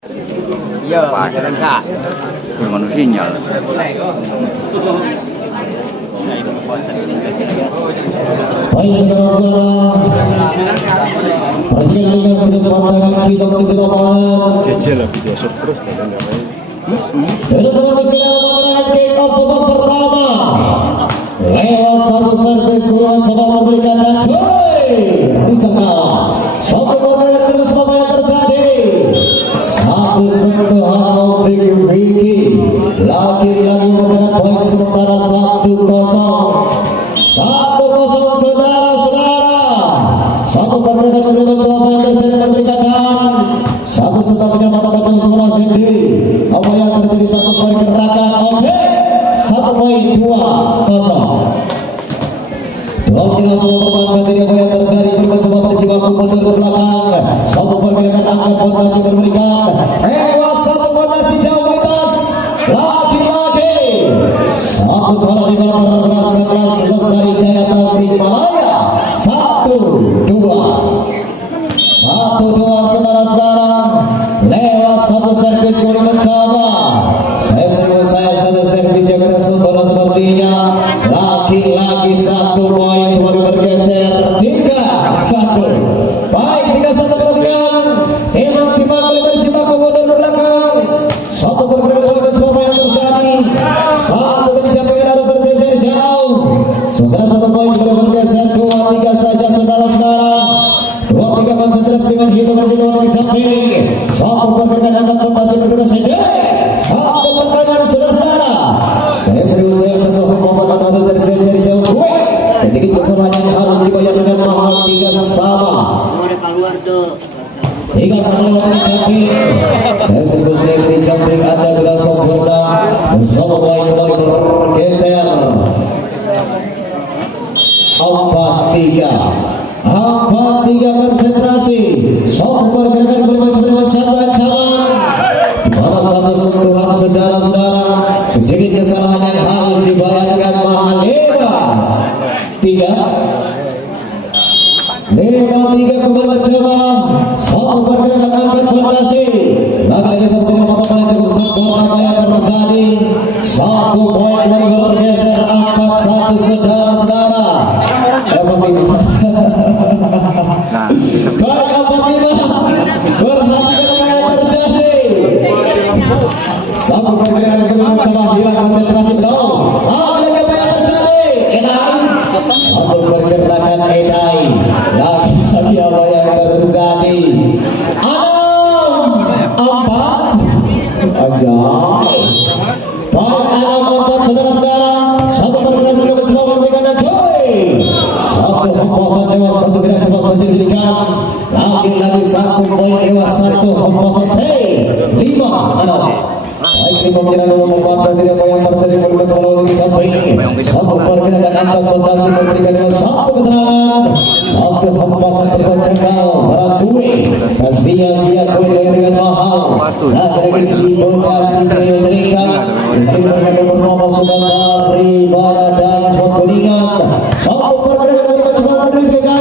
Iya, pacaran kak. Belum sinyal. Baik saudara-saudara, pertandingan liga sudah bertanding di kompetisi lapangan. Jejel lah video shoot terus kadang nggak main. Dan saudara sekalian lapangan kick off babak pertama. Lewat satu servis keluar coba memberikan dan bisa kalah. Satu bola yang kedua apa yang terjadi? Satu sentuhan memberi Vicky. Lagi-lagi membuat poin sementara 1-0. 1-0 saudara-saudara. Satu pergerakan beriman siapa yang terjadi memberikan satu sesama mata kacang semua sendiri. Apa yang terjadi satu pergerakan? Oke, 1-2-0. Dua kita semua pemain berarti apa yang terjadi bercoba berjibaku mundur ke belakang. Satu pergerakan angkat fondasi memberikan. Satu fondasi jauh lintas. Lagi-lagi. Satu bola di bola terkeras dari Jaya Tasikmalaya. 1-2 saudara-saudara. Lewat satu servis baru mencoba. Saya satu servis yang bersempurna sepertinya. Lagi-lagi 1 poin baru bergeser 3-1. Baik 3-1 pertandingan. Emang dimana dari Sipaku mundur ke belakang. Satu pergerakan mencoba yang terjadi. Satu pencapaian harus bergeser jauh. Sudah 1 poin baru bergeser 2-3 saja saudara-saudara. 2-3 konsentrasi dengan hitungan di luar samping. Satu pergerakan angkat fondasi berdua saja. Satu pergerakan saudara-saudara. Saya serius sesuatu masalah harus terjadi dari jauh gue. Sedikit kesalahan yang harus dibayar dengan mahal 3 sama. 3 sama lewat samping. Saya serius di samping Anda sudah sempurna. Bersama baik-baik bergeser. 4-3 konsentrasi. Sok pergerakan bermacam sahabat-sahabat. Mana satu sentuhan saudara-saudara. Sedikit kesalahan yang harus dibayarkan mahal. 5-3 kembali mencoba. Satu pergerakan angkat fondasi. Lagi satu mata pada cukup sempurna apa yang terjadi. 1 poin baru bergeser 4-1 saudara-saudara. Nah, Baik 4-5. Perhatikan apa yang terjadi. Satu pergerakan kedua mencoba hilang konsentrasi dong. Lagi apa yang terjadi? Edai. Satu pergerakan Edai. Lagi apa yang terjadi? 6-4 aja. Baik 6-4 saudara-saudara. Satu pergerakan kedua mencoba memberikan dan satu hempasan dewas segera coba saja diberikan. Lagi-lagi 1 poin dewas 1 hempasan 5-6. Baik di pemilihan umum membantu tidak apa yang terjadi berbuat selalu dicapai. Satu pergerakan angkat fondasi memberikan dewas 1 keterangan. 1 hempasan terpecahkan Zaratui. Dan sia-sia poin dengan mahal. Lagi-lagi si bocah sendiri memberikan. Diberikan bersama sudah dari Badan Sport Kuningan. Satu pergerakan memberikan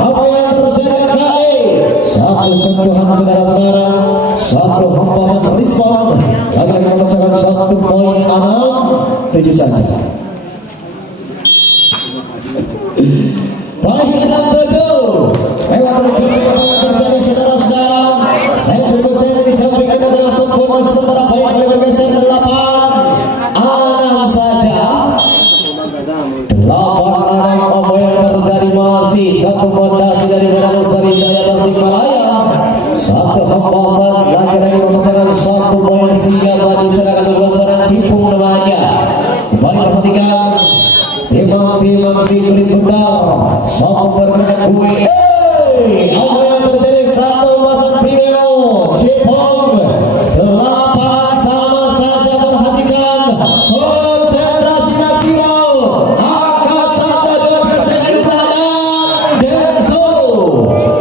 apa yang terjadi KE. Satu sentuhan saudara-saudara. 1 hempasan respon. Lagi memecahkan 1 poin 6-7 saja. Baik 6-7. Lewat mencoba yang terjadi saudara-saudara. Saya disampaikan adalah sempurna sementara baik oleh bergeser 8-6 saja. 8-6 apa yang terjadi masih 1 fondasi dari Badan Lestari Jaya Tasikmalaya. 1 hempasan lagi-lagi memecahkan 1 poin siapa diserahkan kedua seorang Cipung namanya. Baik perhatikan Timang si kulit benar. 1 pergerakan gue. Apa yang terjadi? 1 hempasan Primero Cipung 8 sama saja. Perhatikan konsentrasi maksimal. Angkat saja 2 geser di belakang Denso.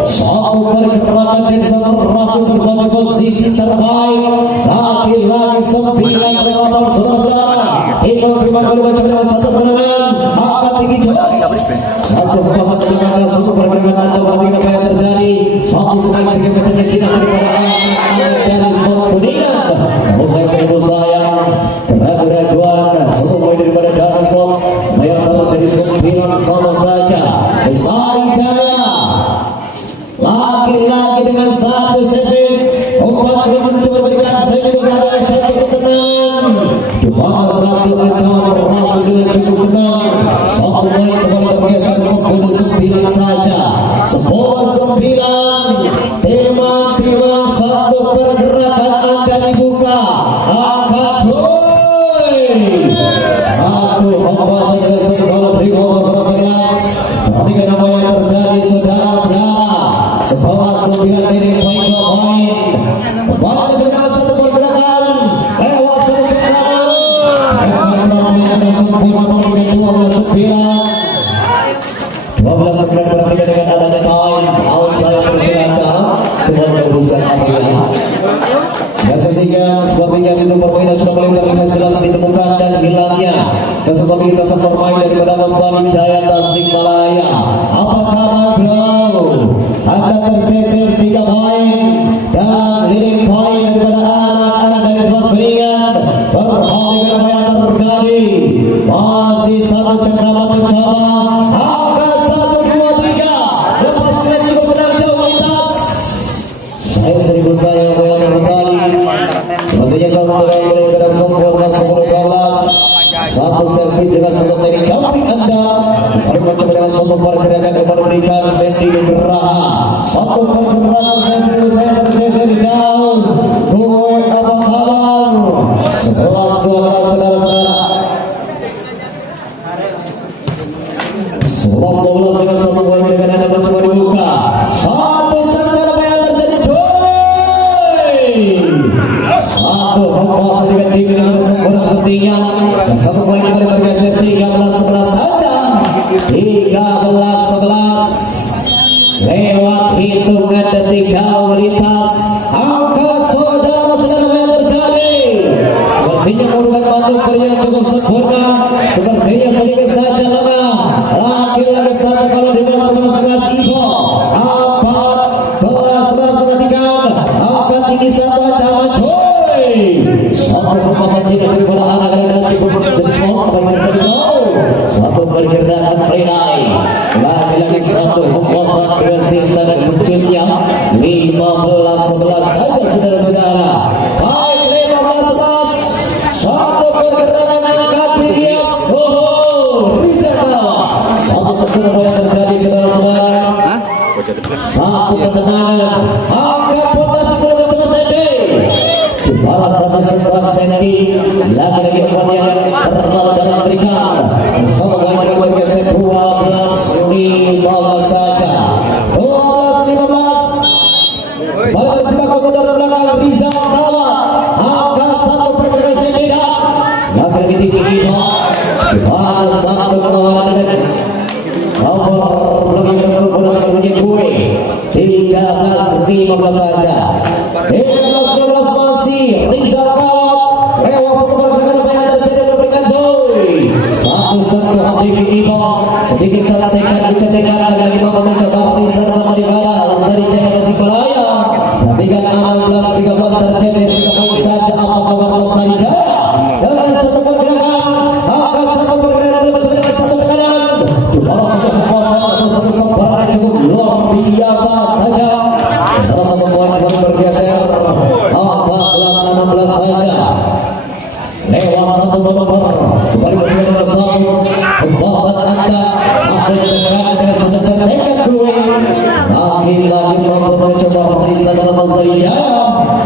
1 pergerakan Denso masuk ke posisi terbaik. Lagi-lagi 9 relawan saudara-saudara. Itu prima macam 1 kemenangan. Angkat tinggi jauh. 1 pasang semangat susu pergerakan Anda. Apa yang terjadi? 1 semakin kepentingan Cina daripada tenang. Satu poin kembali bergeser 9 saja. 9. Tema satu pergerakan akan dibuka. Angkat coy. Satu hempas saja sekolah Brimob bersebelas. Perhatikan apa yang terjadi saudara-saudara. 9 ini poin ke poin. Kembali saudara satu pergerakan. Lewat satu cenderangan. Yang sempurna memberikan 12 segera berarti dengan adanya poin. Awal saya persilakan dengan berusaha kalian. Ya sehingga sepertinya di nomor poin sudah mulai terlihat jelas ditemukan dan hilangnya kesempatan bermain daripada Mas Bani Jaya Tasikmalaya. Apa kabar bro? Akan tercecer 3 poin dan leading poin daripada anak-anak dari Selat Beringin. Perhatikan apa yang terjadi. Masih satu cengkraman mencoba. Angkat 1, 2, 3. Lepas stretch cukup benar jauh lintas. Saya seribu saya apa yang terjadi. Sepertinya kalau boleh gerak sempurna 10-12. Satu servis dengan satu teknik jumping anda. Mari mencoba dengan satu pergerakan yang memberikan Sandy Nugraha. Satu pergerakan servis saya tercecer jauh. Kue apa kabar? 11-12 saudara-saudara. 11-12 dengan satu poin dengan anda mencoba dibuka. Satu servis apa yang terjadi coy. Satu hempas dengan tinggi dengan sempurna sepertinya. Dan satu poin kembali bergeser 13-11 saja. 13-11. Lewat hitungan detik jauh lintas. Angkat saudara-saudara yang terjadi. Sepertinya menggunakan batu pria cukup sempurna. Sepertinya sedikit saja lama. Lagi-lagi satu kalau di bawah 11 Ivo. 14 perhatikan. Angkat tinggi satu ancaman coy. Satu perpasan cinta daripada anak dan nasi dan semua apa yang terjadi. Satu pergerakan Fredai. Lagi-lagi satu perpasan dengan cinta dan kucingnya. 15-11 saja saudara-saudara. Baik 15-11. Satu pergerakan angkat Bias. Satu sempurna yang terjadi saudara-saudara. Satu ketenangan. Angkat pondasi sudah selesai. Balas sama sesuatu Sandy. Lagi-lagi orang yang terlalu dalam berikan. Bersama dengan bergeser 12-15 saja. 12-15. Balik berjibaku mundur ke belakang. Rizal Kawat. Angkat satu pergerakan Sandy. Lagi-lagi tinggi kita. Balas satu pengawalan dengan nomor lebih bersempurna seperti kue. 13-15 saja. 13-12 masih Rizal Kawat. Lewat satu pergerakan apa yang terjadi memberikan Zoe. Satu hati Ivo. Sedikit catekan lagi mencoba Rizal Kawat dibalas dari Jaya Tasikmalaya. Perhatikan 16-13 tercecer 3 poin saja. Apa Mas Bani Jaya dengan satu pergerakan. Akan satu pergerakan dengan satu tekanan. Dibalas satu kekuasaan atau satu kebaran cukup luar biasa saja. Salah satu poin yang bergeser 14-16 saja. Lewat satu nomor kembali berjalan satu pembahasan anda sampai terkait dengan sesuatu nekat gue. Lagi-lagi mencoba Rizal dalam Mas Bani Jaya.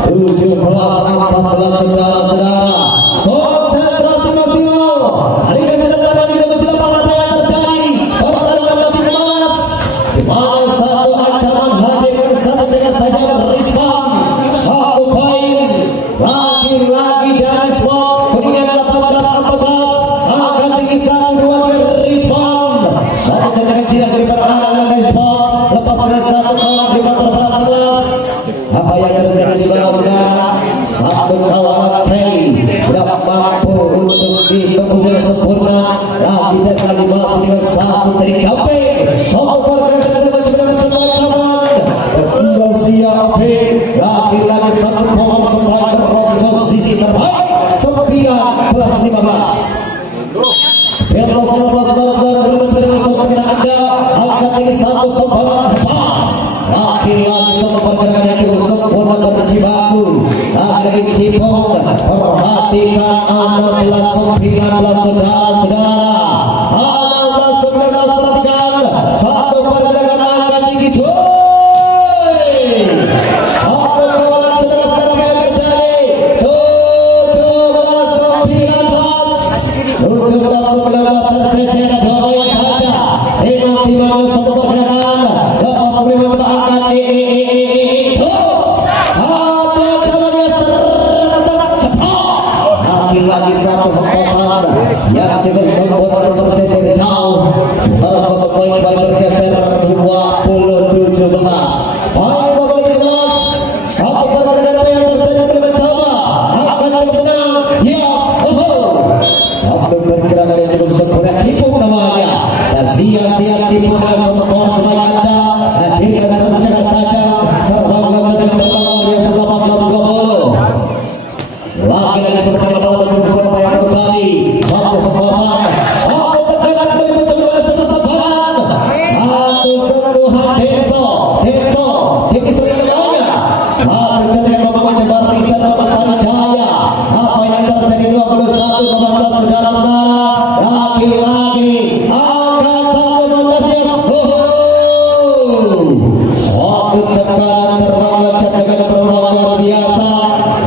17-14 saudara-saudara. Konsentrasi maksimal. Hari ini sedang lagi kita menjelaskan apa yang terjadi. Pertandingan nanti emas. Dimana satu ancaman hadir dan satu dengan tajam Rizwan. Satu poin. Lagi-lagi dari Rizwan. Kuningan 18-14. Angkat tinggi 1-2 Rizwan. Satu dengan jinak daripada anak Rizwan. Lepas dari satu kawan di 14-11. Apa yang terjadi saudara-saudara? Satu kawan Trey berapa mampu untuk ditembus dengan sempurna. Lagi dan lagi masih dengan satu dari capek. Satu pergerakan dari macam-macam sahabat. Sia-sia lagi-lagi satu pohon sempat berproses posisi terbaik. 9-15. 11-12 berubah dengan sempurna anda. Angkat ini satu sempurna pas. Lagi-lagi satu pergerakan yang cukup sempurna tercibaku. Lagi Cipong. Perhatikan 16-19 saudara-saudara. Satu pergerakan angkat tinggi coy. Satu kawalan sekarang terjadi 17-19 terjadi poin saja. Lima satu pergerakan lepas lima angkat lagi satu hembusan yang cukup membuat terjadi jauh. Satu poin bergeser 27-17. Poin bergeser satu pergerakan yang terjadi mencoba akan menang. Yes, satu pergerakan yang cukup sempurna tipu namanya. Dan sia-sia tipu dengan semua sebaik anda. Akhirnya sangat tajam. Terbang saja terbang yang 18-20. Lagi seperti apa yang terjadi. Satu kekuasaan, satu tegangan mencoba sesasaran. Satu sentuhan Denso ini sebenarnya satu saja yang mencoba Rizal Basari Jaya. Apa yang terjadi 21-18 saudara-saudara. Lagi-lagi angkat satu mandasias. Satu tegangan terbang dengan perubahan luar biasa.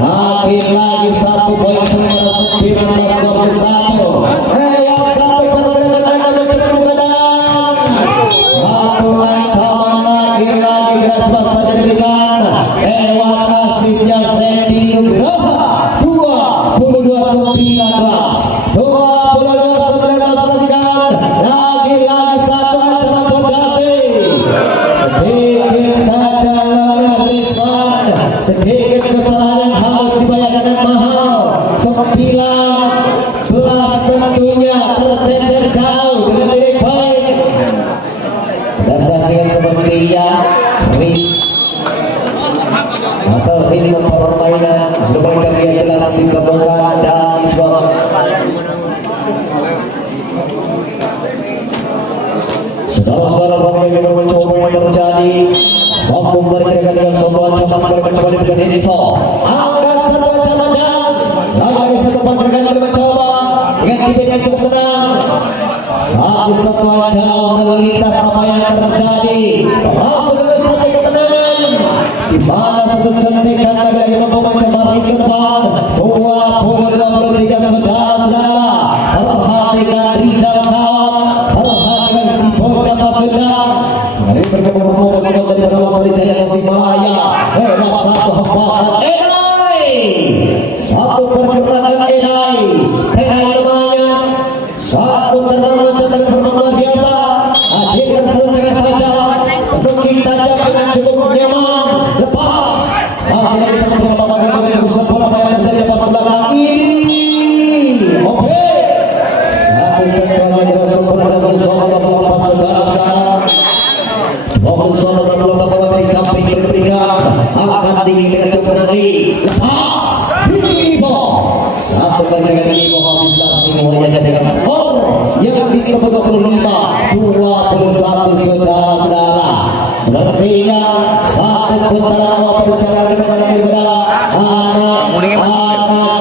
Lagi-lagi satu poin 19-21. Yang satu pergerakan yang mencetak kadang. Satu ancaman lagi-lagi gaspar saja diberikan. Lewat aslinya Sandy Nugraha 22-19. 22-19 lagi-lagi satu ancaman fondasi. Sedikit saja lemah Rizwan. Sedikit kesalahan yang harus dibayar dengan mahal. 19 tentunya tercecer jauh dengan milik baik. Dasarnya sepertinya atau ritme permainan supaya dia jelas dikembangkan dan disebut. Saudara-saudara pemain yang mencoba yang terjadi sambung bergerak dengan sebuah ancaman mencoba dengan Denso. Angkat satu ancaman dan lagi satu pergerakan mencoba dengan tipe yang cukup tenang. Satu ancaman melintas apa yang terjadi. Langsung dari satu ketenangan. Di mana sesentingan ada yang mencoba ke depan. 20-23 saudara-saudara. Perhatikan Rizal kawan. Perhatikan si bocah Basudang. Dari berkembang dari dalam Jaya Tasikmalaya. Hebat satu hembusan Enai. Satu pergerakan Enai namanya. Satu tendangan yang luar biasa. Akhirnya selesai tajam. Penting tajam dengan cukup nyaman. Lepas. Akhirnya seperti apa yang cukup yang terjadi pas belakang ini. Oke. Satu sekali juga sempurna dan bersama saudara-saudara. Mobil sono dan bola bola di samping diberikan akan diinginkan cukup nanti. Lepas. Ibo. Satu kali dengan Ibo habis lagi wajahnya dengan skor yang di 25-21 saudara-saudara. Sepertinya satu putaran waktu bicara dengan negara anak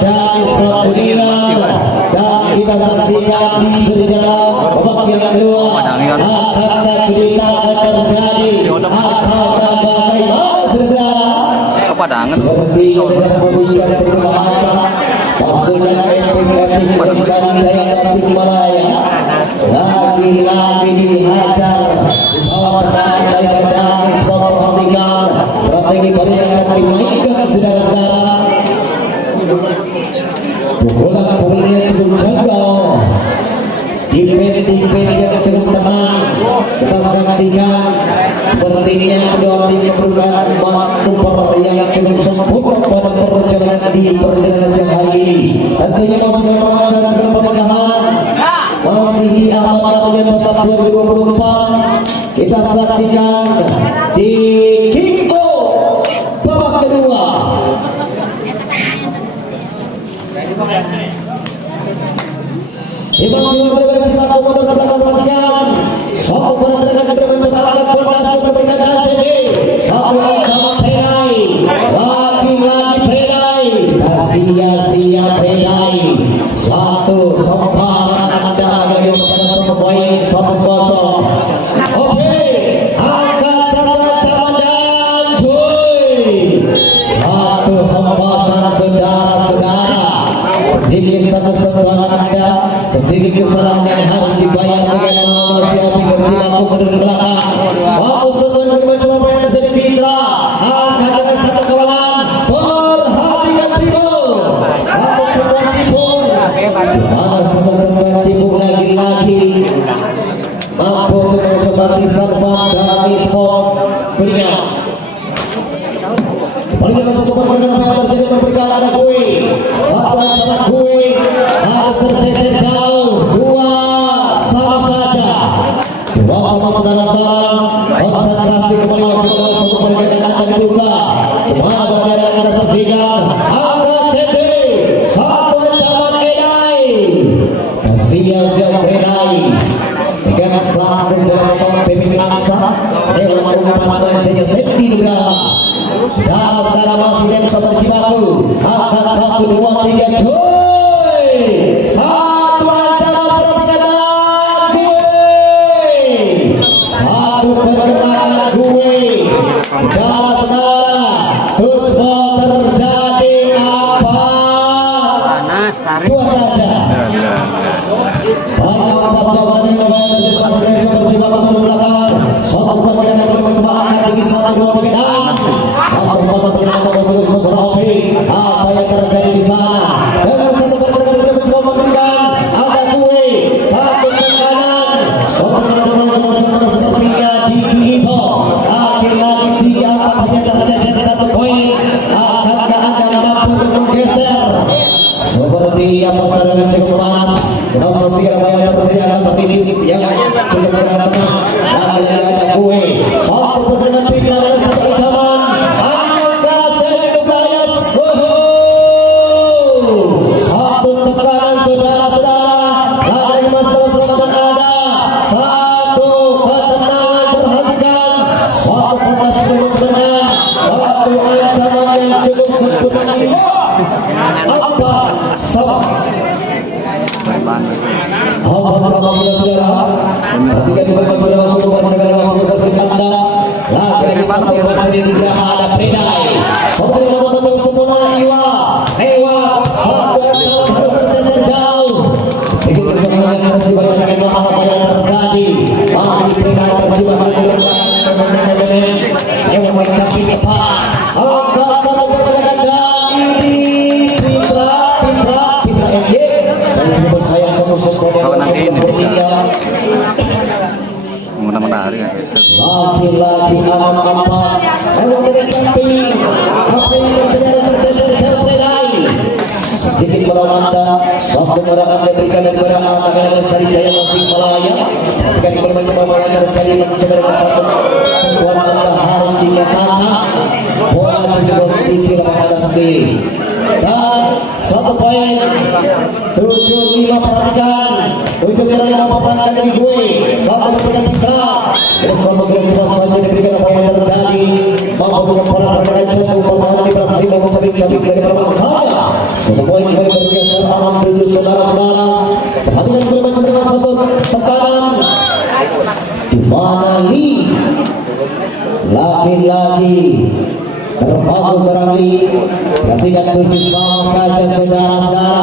dari Selandia dan kita saksikan di berjalan babak yang kedua akan kita terjadi apakah bagaimana saudara Kepadangan seperti yang memberikan perbahasan pasukan epic Jaya Tasikmalaya lagi-lagi dihajar bahwa pertahanan daripada Islam perhatikan strategi baru yang akan dimainkan saudara-saudara. Pukulan-pukulannya cukup janggal. Defense yang cukup tenang. Kita saksikan sepertinya kedua tim memerlukan manuver yang cukup sempurna pada perjalanan di perjalanan siang hari ini. Tentunya masih berada di pemerintahan masih di awal tahun 2024. Kita saksikan di Kiko babak kedua. Imam berbagai sifat umum dan perhatian. Satu perhatian berbagai koordinasi perbaikan ACB. Satu ancaman Predai. Lagi-lagi Predai. Sia-sia Predai. Satu somparan anda yang pada sedikit satu kesalahan Anda, sedikit kesalahan yang harus dibayar dengan masih api bersih aku mundur belakang. Waktu sesuai dengan coba yang terjadi Fitra akan dengan satu kawalan. Perhatikan Timur, satu sesuai Cibung, mana sesuai Cibung lagi-lagi mampu mencoba diserang dari spot kuningan. Bagaimana sesuatu dengan apa yang terjadi memberikan ada kue satu ancaman kue harus tercecer jauh dua sama saja saudara-saudara konsentrasi kembali masuk ke satu pergerakan akan dibuka kemana bagian yang ada saksikan angkat CD satu ancaman Edai siap-siap Edai dengan satu dalam pemimpin angsa dengan umpan saja safety di dalam sekarang masih yang seperti baru angkat 1, 2, 3 cuy satu ancaman perhatikan gue satu pergerakan gue saudara-saudara terus terjadi apa dua saja apa yang terjadi di sana dengan sesuatu yang memberikan ada kue satu ke kanan sepertinya di itu lagi-lagi 3 yang terjadi satu poin akankah Anda mampu untuk menggeser seperti yang pertandingan cukup panas dan seperti apa yang terjadi akan bertisip yang cukup berat lagi ada kue satu dengan Fitra dan satu zaman satu tekanan saudara-saudara dari masalah selatan ada satu ketenangan perhatikan satu proses sebenarnya satu ancaman yang cukup sempurna apa sama saudara ketika dibaca saudara negara masing-masing Anda lagi masing-masing tidak ada pedai saudara semua Iwa satu ancaman terjadi jauh sedikit kesalahan yang harus dibacakan apa yang terjadi masih pedai terjebak yang mencapai pas angkat satu pergerakan dari Fitra kalau nanti ini bisa menari lagi-lagi aman-aman kalau dari samping apa yang terjadi sedikit beranda waktu beranda berikan kepada anak-anak dari Jaya Tasikmalaya ketika mencoba terjadi mencoba satu sebuah anda harus dinyatakan bola di posisi lapangan sendiri dan satu poin 7-5 perhatikan 7-5 perhatikan dari gue satu perhatikan Fitra bersama dengan saja diberikan apa yang terjadi mampu memperoleh perhatian pertahanan di belakang lima mencari-cari dari permainan saya satu poin kembali bergeser alam 7 saudara-saudara perhatikan berbaca dengan satu tekanan dimana lagi-lagi terpaku serangi ketika 7 sama saja saudara-saudara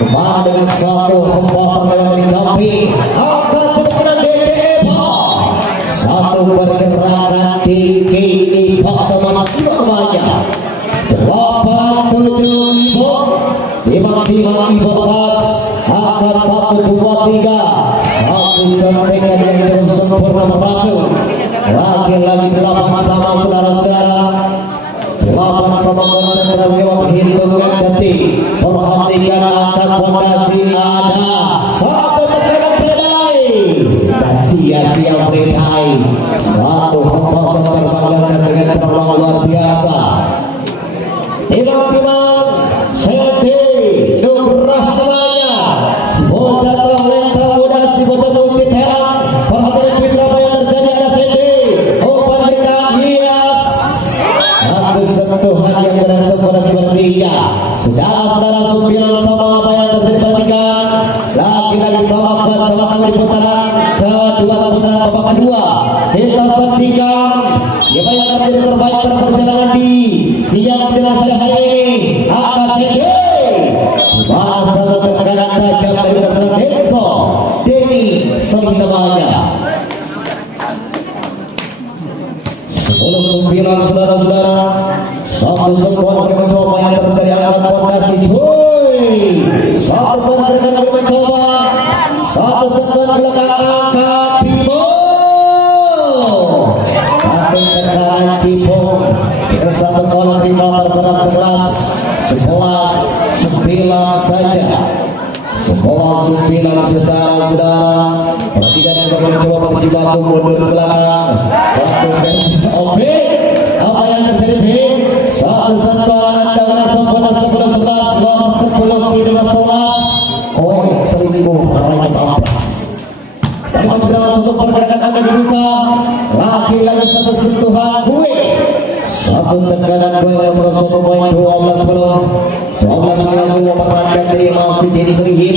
kembali dengan satu hempasan yang mencapai angka cepat DPEPA satu pergerakan di kini fakta masih banyak 8-7 Ibu Timang Ibu pas angka 1, 2, 3 satu contekan yang cukup sempurna berhasil lagi-lagi 8 sama saudara-saudara 8 sama konsentrasi lewat hitungan detik perhatikan angkat fondasi ada satu tekanan pedai sia-sia pedai satu hempasan terbangkan dengan peluang luar biasa timang Sedi Nugrah namanya si bocah talenta muda si bocah putih terang perhatikan Fitra apa yang terjadi ada Sedi umpan berikan hias satu sentuhan yang berhasil pada sepertinya saudara-saudara 9 sama apa yang terjadi perhatikan lagi-lagi sama kali putaran kedua putaran babak kedua kita saksikan siapa yang akan menjadi terbaik pada perjalanan di siang jelas hari ini AKCD 9 saudara-saudara. Satu sebuah mencoba yang terjadi akan fondasi. Satu mereka mencoba. Satu sebuah belakang angkat Bimo. Sampai tekanan Cipong. Dengan satu bola rival terberat 11 saja. 9 saudara-saudara. Perhatikan juga mencoba berjibaku mundur ke belakang. Satu servis OB. Apa yang terjadi B? Satu sentuhan anda masuk pada 11 poin 1000 meraih 14. Dari beberapa sosok pergerakan anda dibuka. Lagi-lagi satu sentuhan gue. Satu tekanan gue memperosok poin 12 belum. 12 semua perhatikan dari masih jadi sedikit.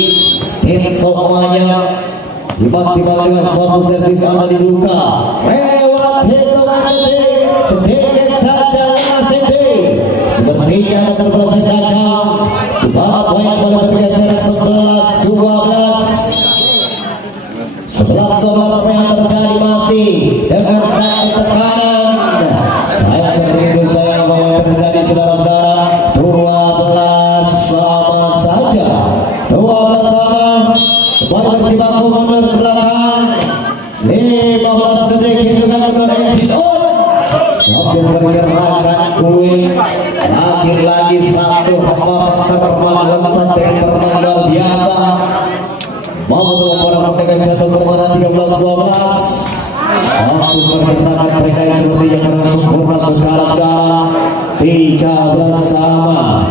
Tim semuanya tiba-tiba dengan satu servis anda dibuka. Lewat hitungan detik. Sedikit saja 5 cm. Sebenarnya anda terproses tajam. Tiba-tiba poin bola bergeser 11-12 yang terjadi masih dengan satu tekanan. Saya sendiri saya mau terjadi saudara-saudara. 12 sama saja. 12 sama. Bola berjibaku mundur ke belakang. 15 detik hitungan kedua exit on. Sambil bergerak kue. Lagi-lagi satu hamba permainan dengan permainan luar biasa. Mau orang dengan satu permainan 13-12. Satu pergerakan mereka seperti yang sempurna saudara-saudara. 13 sama.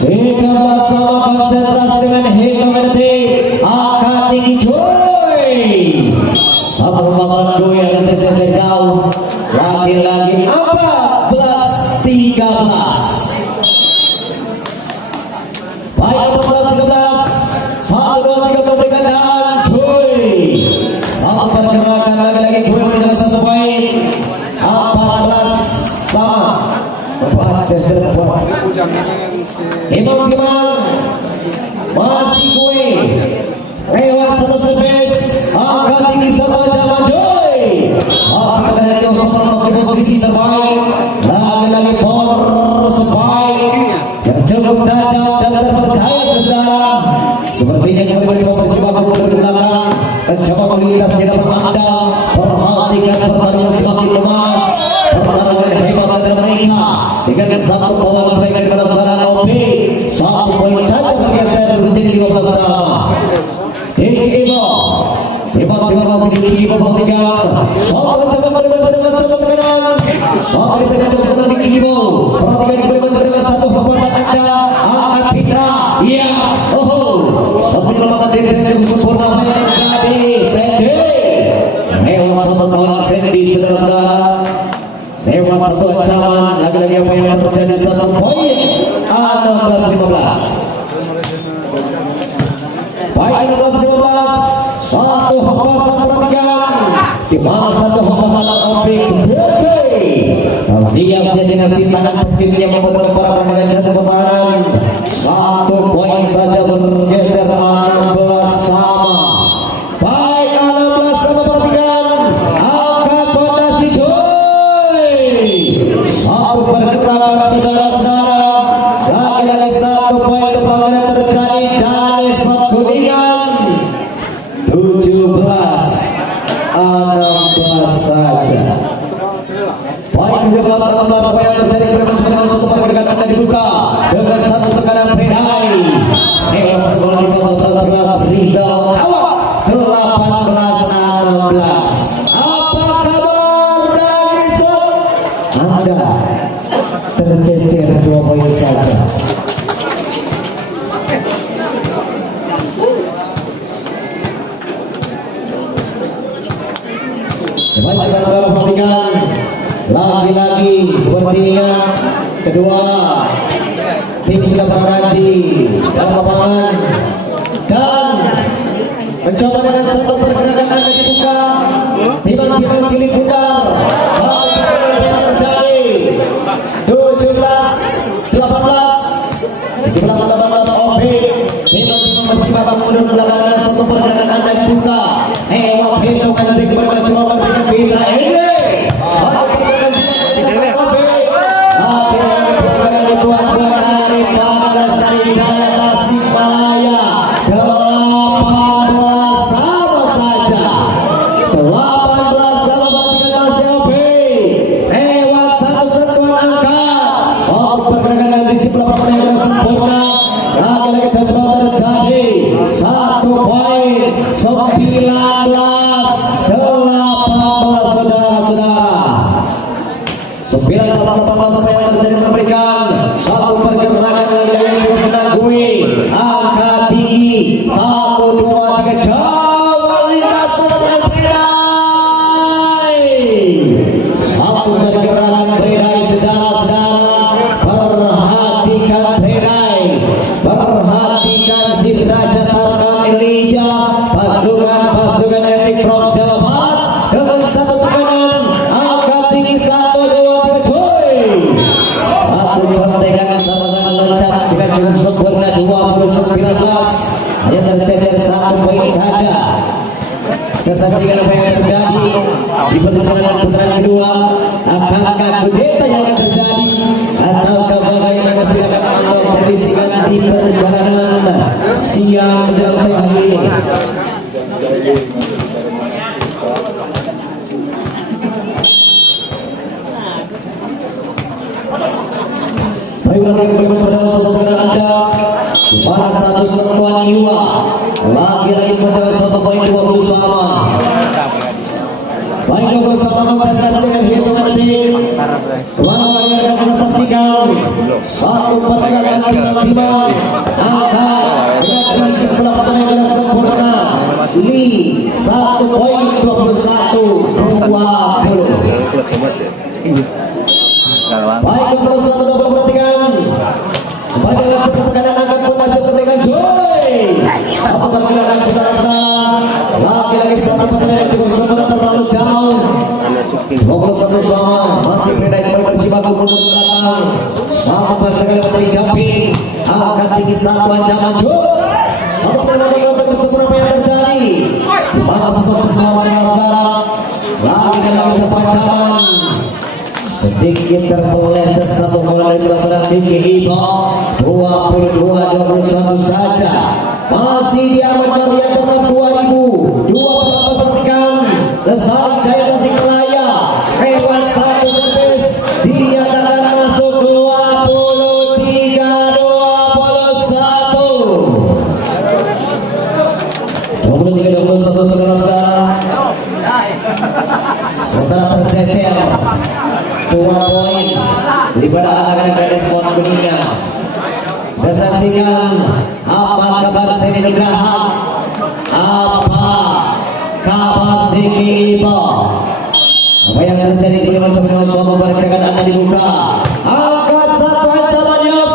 13 sama konsentrasi dengan hitungan detik. Angkat tinggi cuy. Satu pasangan dua yang terjadi jauh. Lagi-lagi 14-13. Baik 14-13. 1, 2, 3 memberikan dan cuy. Satu pergerakan lagi-lagi gue menjaga satu poin. 14 sama. Imam masih gue lewat satu servis. Angkat tinggi sama zaman cuy. Apakah dari yang sama masih posisi terbaik. Lagi-lagi power sesuai. Tercukup tajam dan terpercaya saudara. Sepertinya yang mencoba berjibaku berbelakang. Mencoba melintas di depan anda. Perhatikan pertandingan semakin lemas. Pertandingan hebat dari mereka. Dengan satu power sebagai kepada saudara OP. 1 poin saja bergeser menjadi 15 sama. Ibo tiba-tiba masih di Ibo perhatikan. Soal mencoba berbeza dengan satu tekanan. Soal mencoba dengan Ibo. Perhatikan Ibo mencoba dengan satu kekuatan anda. Angkat Fitra. Iya. Tapi lembaga diri saya sempurna banyak terjadi. Sandy. Lewat satu kawan Sandy saudara-saudara. Lewat satu ancaman. Lagi-lagi apa yang terjadi 1 poin. 16-15. Baik 16-15. Satu hembasan pertigaan. Di mana satu hembasan opik. Siap-siap dengan si tangan kecil yang membuat para dengan jasa pertahanan. 1 poin saja bergeser 16 sama. Baik 16 sama pertigaan. Angkat fondasi cuy. Satu pergerakan saudara-saudara. Lagi-lagi 1 poin kebanggaan terjadi dari spot kuningan. 17-16 saja. Poin 17-16 apa yang terjadi bermasalah satu pergerakan anda dibuka dengan satu tekanan pedai. Lewat gol di bawah 11 Rizal awak 18-16. Apa kabar dari Rizal? Anda tercecer 2 poin saja. Masih dalam pertandingan. Lagi-lagi sepertinya kedua tim sudah berada di dalam lapangan dan mencoba dengan satu pergerakan anda dibuka. Tiba-tiba sini pudar. Sampai yang terjadi 17-18. 17-18 OP. Tiba-tiba menciptakan mundur belakangnya satu pergerakan anda dibuka. Lewat hitungan dari kepada coba memberikan Fitra ini. saudara-saudara. 19-18 apa yang terjadi memberikan satu pergerakan yang menakui angka tinggi 1, 2, 3 jauh lintas dengan Predai. Satu pergerakan Predai saudara-saudara. Perhatikan Predai, perhatikan si derajat Tarkam Indonesia, pasukan Epic Rock Jawa Barat dengan satu tekanan angka tinggi 1, 2, 3 coy. Satu contekan tangan loncat dengan cukup sempurna 20-19. Hanya tercecer 1 poin saja. Kesaksian apa yang terjadi di perjalanan putaran kedua, apakah kudeta yang akan terjadi atau bagaimana silakan Anda memprediksikan di perjalanan siang menjelang sore hari ini. Baik, bagaimana saudara-saudara Anda di mana satu satuan Iwa lagi-lagi mencapai 1 poin 20 sama. Baik, bersama konsentrasi dengan hitungan detik. Kemana yang akan kita saksikan satu pergerakan tiba-tiba angka dengan sebelah pertama yang sempurna. Li 1 poin 21 20. Baik, bersama memperhatikan pada sesuatu angkat pun masih memberikan joy. Apa pergerakan saudara-saudara? Lagi-lagi satu pertandingan yang cukup sempurna terlalu jauh. 21 sama masih Predai kembali berjibaku mundur ke belakang. Sama pergerakan dari jumping angkat tinggi 1 ancaman jus. Apa pergerakan untuk sempurna apa yang terjadi? Di mana sesuatu saudara-saudara? Lagi-lagi satu ancaman. Sedikit terpeleset satu bola dari saudara tinggi Ibo 22-21 saja. Masih di aman Maria tetap 2000 perhatikan Lestari Jaya Tasikmalaya lewat 1 servis dinyatakan masuk 23-21 saudara-saudara. Setelah tercecer 2 poin daripada anak-anak dari sport dunia. Kesaksikan apa kabar Seni Nugraha, apa kabar Diki Ibo, apa yang terjadi di macam mana suatu pergerakan anda dibuka. Angkat 1 ancaman Yos.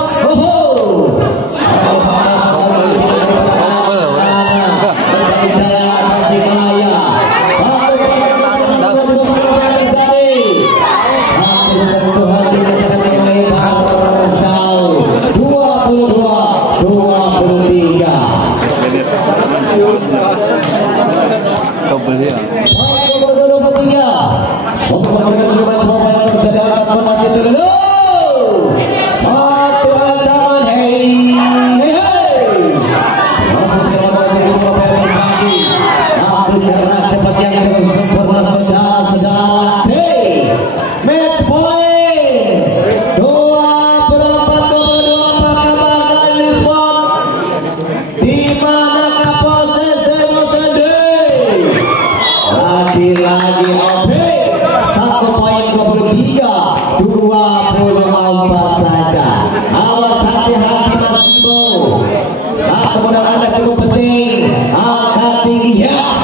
Lagi OP 1 poin 23-24 saja. Awas hati-hati Mas Ibo. Satu modal anda cukup penting. Angka tinggi yes.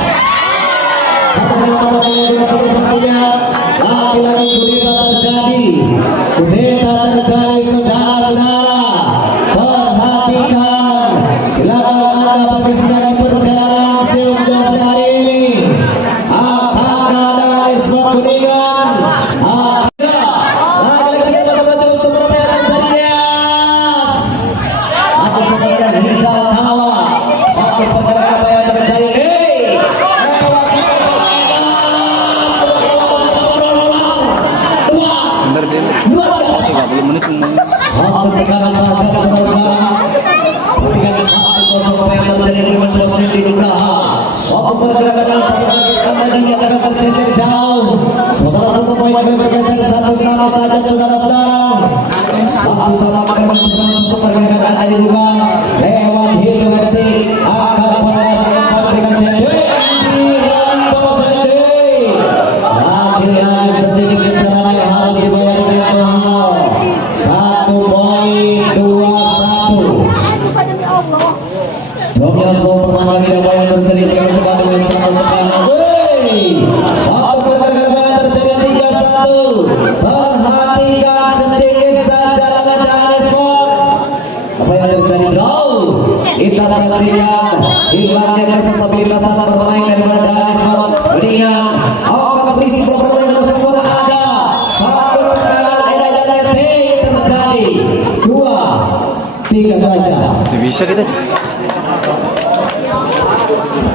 Satu modal anda sebenarnya. Lagi-lagi kudeta terjadi. Kudeta terjadi saudara-saudara. Perhatikan. Silakan anda berbicara di perjalanan siang hari ini. Kuningan lagi kita betul-betul seperti yang terjadi. Satu sebenarnya bisa tawa. Satu pergerakan apa yang terjadi. Satu tekanan saja saudara. Pertandingan 1-0 apa yang terjadi di Manchester di Nugraha. Suatu pergerakan yang sangat dinyatakan tercecer jauh. Setelah 1 poin bergeser 1 sama saja saudara-saudara. 1 sama satu pergerakan ada dibuka lewat hitungan detik akan pada memberikan Dominas pertama kali apa yang terjadi dengan cepat dengan satu tekanan. Satu pergerakan terjadi 3-1. Perhatikan sedikit saja dengan spot. Apa yang terjadi? Kita saksikan hilangnya kesestabilitasan bermain daripada Danis Mendingan akan berisi permainan sempurna ada. Satu tekanan terjadi 2-3 saja. Bisa kita.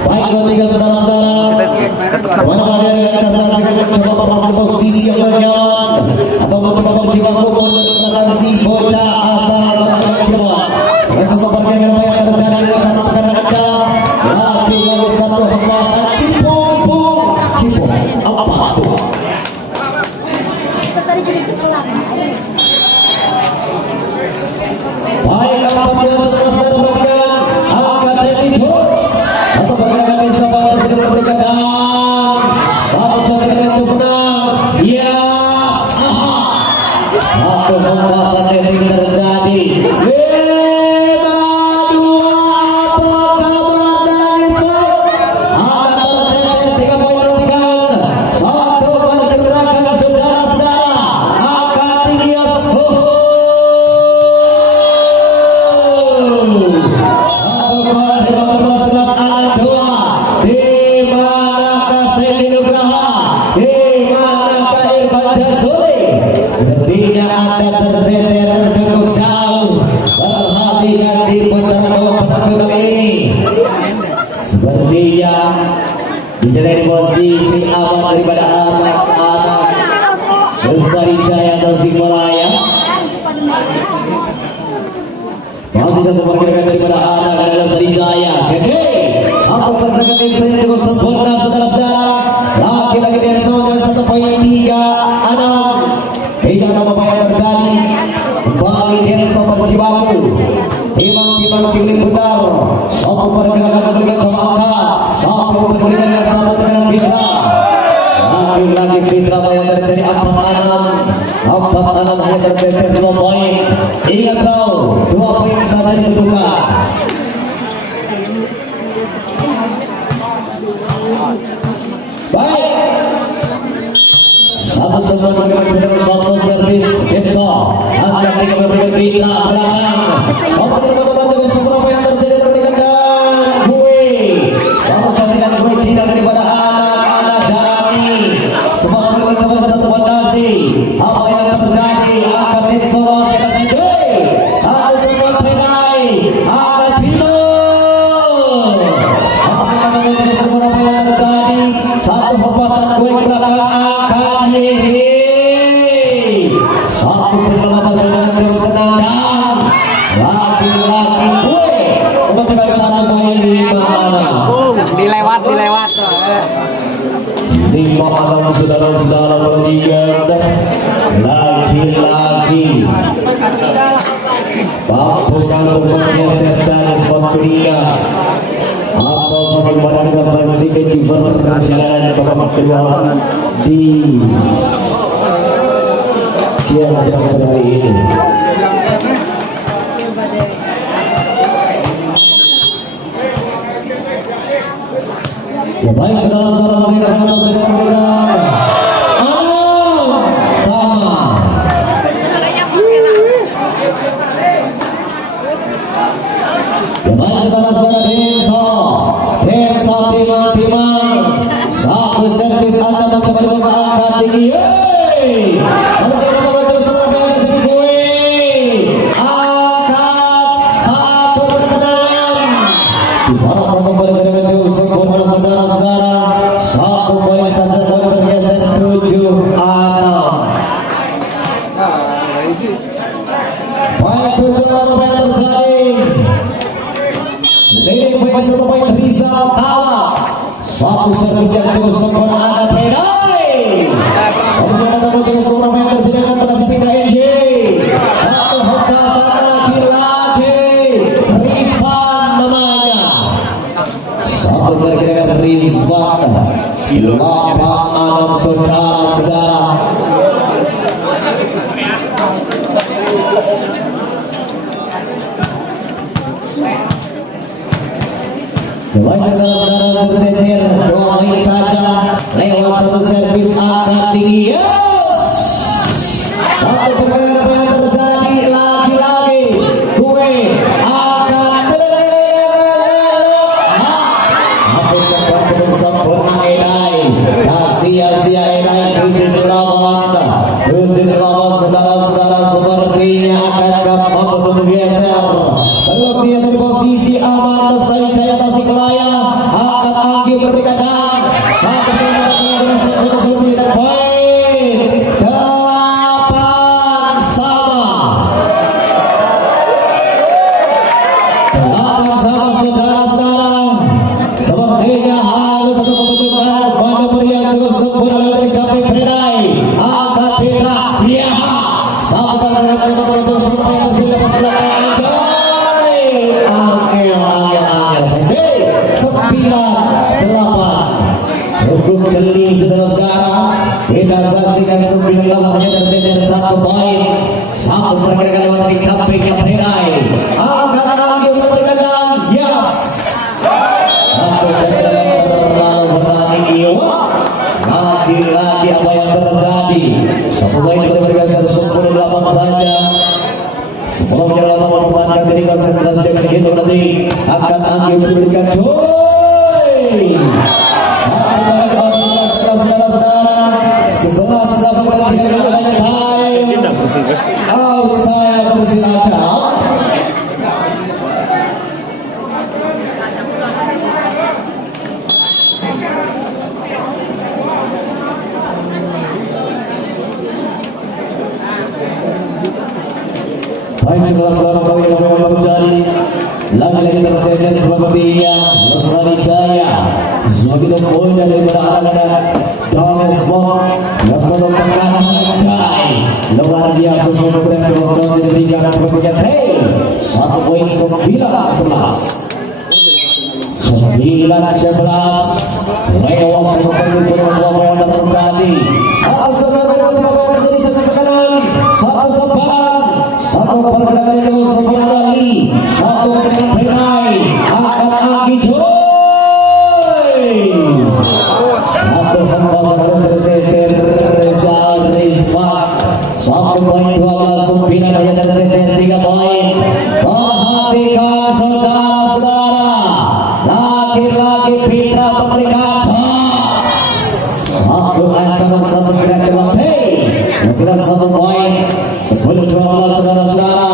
Baik, 2-3 saudara-saudara. Mana dari kita saksikan mencoba masuk posisi yang berjalan atau mencoba berjibaku menggunakan si bocah asal Jawa. Rasa seperti yang terjadi di sana akan ada lagi satu pembahasan cipong apa itu? Baik, apabila selesai memberikan angkat safety terus atau pergerakan yang sabar tidak memberikan dan satu jasa dengan cukup ya satu pembahasan yang terjadi. Sepertinya di posisi aman daripada anak-anak Lestari Jaya Tasikmalaya. Masih satu pergerakan daripada anak adalah Lestari Jaya. Oke, satu pergerakan yang saya cukup sempurna saudara-saudara. Laki-laki dari saudara 1.36. Tiga nama yang terjadi kembali dari sobat Cibaku. Timang Sili Putar. Satu pergerakan memberikan sama angka. Satu memberikan satu dengan Fitra. Lagi-lagi Fitra yang terjadi 4-6 hanya tergeser 2 poin. Ingat kau 2 poin saja dibutuhkan. Baik. Satu sesuatu dengan satu servis Getso. Angkat 3 memberikan Fitra belakang. Semua yang terjadi pernikahan gue sama kasihkan gue cinta daripada anak-anak Dani semua mencoba satu fondasi apa yang terjadi angkat semua saya kasih gue satu semua penilai angkat Bino apa yang terjadi satu pembahasan gue ke belakang angkat Yehe satu penyelamatan dengan jauh tenang laki-laki gue mencoba sana main di mana dilewat 5 malam saudara-saudara bertiga laki-laki mampukan bergeser dari spot ketiga atau bagaimana dengan saksikan di perjalanan babak kedua di siang hari ini. Ya baik saudara-saudara mendengarkan atau tidak mendengar sama ya baik saudara-saudara Denso timang satu servis anda mencoba mengangkat tinggi saudara-saudara satu poin saja dalam bergeser 7-6. Baik 7-6 apa yang terjadi? Ini poin satu poin Rizal kalah. Suatu servis yang cukup sempurna ada Pedai. Bagaimana cukup sempurna yang terjadi dengan pada sisi KNJ. Satu hembasan laki-laki Rizal namanya. Satu pergerakan Rizwan 8-6 saudara-saudara. Baik saudara-saudara berjejer, doa baik saja lewat satu servis angkat tinggi. Yes! Satu pemain terjadi lagi-lagi. Gue akan aku sempat belum sempurna Edai. Sia-sia Edai 78 saudara-saudara sepertinya akan mampu bergeser. Kalau dia dari posisi aman Lestari Jaya Tasikmalaya akan Anggi berikan dan satu dengan sesuatu yang baik 8 sama saudara-saudara sepertinya harus satu pembentukan pada pria cukup sempurna dari Capai Predai angkat Petra ya sampai dengan untuk supaya terjadi belakang cukup jeli saudara-saudara. Kita saksikan 98 hanya terjadi satu poin. Satu pergerakan lewat dari Capai Predai. Angkat lagi pergerakan. Yes. Satu pergerakan terlalu berani Iwa. Lagi-lagi apa yang terjadi? Satu poin bergeser 98 saja. Sebelumnya dalam mempertahankan diri konsentrasi dan begitu nanti akan Anggi memberikan coy. Setelah sesama pertandingan itu banyak time out saya persilakan. Baik saudara-saudara kami yang mencari lagi-lagi terjadi sepertinya Lestari Jaya semakin poin dari anak-anak Dores Bok Lestari tekanan Jai luar biasa sebenarnya Johnson diberikan sepertinya satu poin 9-11 Rewas servis berapa yang terjadi satu sebenarnya terjadi satu kanan satu sebarang satu pergerakan itu sebelah lagi satu dengan Predai akan Anggi Joy satu hempas tercecer jauh Rizwan 1 poin 12 9 hanya tercecer 3 poin. Perhatikan saudara-saudara lagi-lagi Petra pemeriksaan satu ancaman satu gerak cepat tidak 1 poin 10-12 saudara-saudara.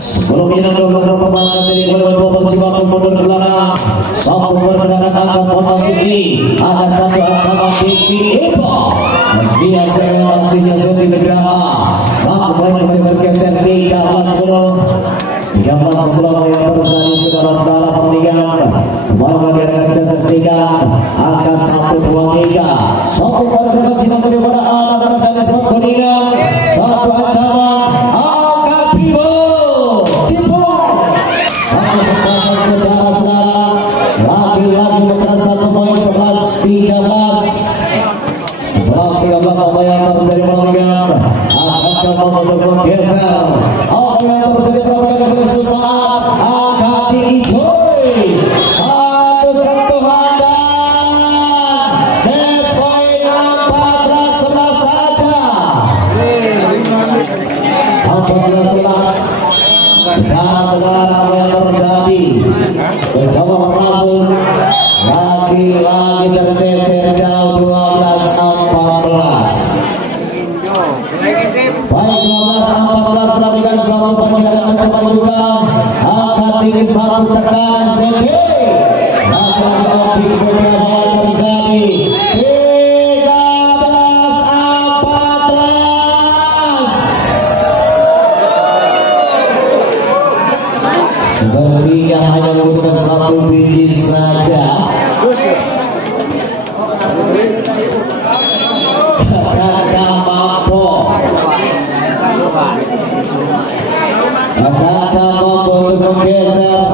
Sebelum ini 12 pembangunan dari Bola Cimaku mundur ke belakang satu pergerakan angkat formasi ada satu ancaman tinggi Ipo dia masihnya Suri Nugraha satu poin bergeser 13-10 yang terjadi saudara-saudara pertandingan kemarin kita saksikan angka 1-2-3 satu pergerakan Cimaku daripada anak-anak dari pertandingan satu ancaman angka Bimo Cipung satu pembahasan saudara-saudara lagi-lagi mencetak 1 poin 11-13 apa yang terjadi pertandingan akan membentuk geser apa yang terjadi pertandingan sesaat angkat tinggi Joy satu sentuhan dan poin 14-11 saja 14-11 saudara-saudara apa yang terjadi mencoba masuk lagi-lagi tercecer jauh 12-14 baik 12-14 perhatikan selalu pemenang mencoba juga angkat tinggi satu tekan segi lagi-lagi beberapa yang terjadi 13-14 Serbia hanya membutuhkan 1 biji saja. Kakak mampu. Kakak mampu untuk menggeser